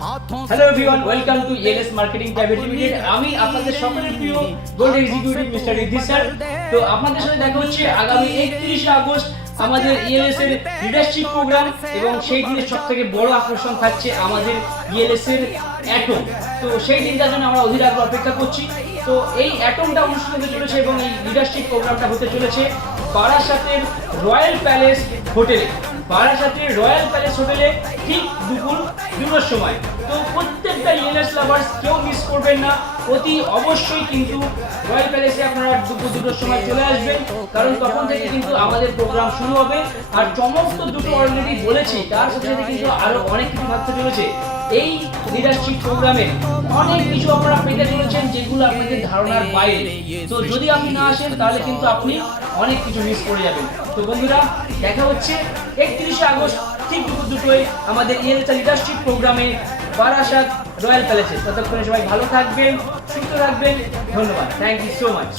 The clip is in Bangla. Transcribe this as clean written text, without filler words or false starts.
Hello everyone, welcome to LS marketing private limited. আমি আপনাদের সকলের প্রিয় gold executive mister Riddhi sir. তো আপনাদের সাথে দেখা হচ্ছে আগামী 31 আগস্ট আমাদের ইএলএস এর লিডারশিপ প্রোগ্রাম, এবং সেই দিনের সবথেকে বড় আকর্ষণ থাকছে আমাদের ইএলএস এর অ্যাটম। তো সেই দিনটার জন্য আমরা অধীর আগ্রহে অপেক্ষা করছি। তো এই অ্যাটমটা অনুষ্ঠিত হতে চলেছে এবং এই লিডারশিপ প্রোগ্রামটা হতে চলেছে বারাসাতের রয়্যাল প্যালেস হোটেলে। বারাসাতের রয়্যাল প্যালেস হোটেলে ঠিক দুপুর 2টার সময়। তো প্রত্যেকটা ইএলএস লাভার্স কেউ মিস করবেন না, অতি অবশ্যই কিন্তু রয়্যাল প্যালেসে আপনারা দুপুর 2টার সময় চলে আসবেন, কারণ তখন থেকে কিন্তু আমাদের প্রোগ্রাম শুরু হবে। আর চমক তো দুটো অলরেডি বলেছি, তার সাথে সাথে কিন্তু আরো অনেক কিছু থাকতে চলেছে। এই লিডারশিপ প্রোগ্রামে অনেক কিছু আপনারা পেতে চলেছেন যেগুলো আপনাদের ধারণার বাইরে। তো যদি আপনি না আসেন তাহলে কিন্তু আপনি অনেক কিছু মিস করে যাবেন। তো বন্ধুরা, দেখা হচ্ছে 31 আগস্ট ঠিক দুপুর 2টোয় আমাদের ইএলএস লিডারশিপ প্রোগ্রামে বারাসাত রয়্যাল প্যালেসে। ততক্ষণে সবাই ভালো থাকবেন, সুস্থ থাকবেন। ধন্যবাদ, থ্যাংক ইউ সো মাচ।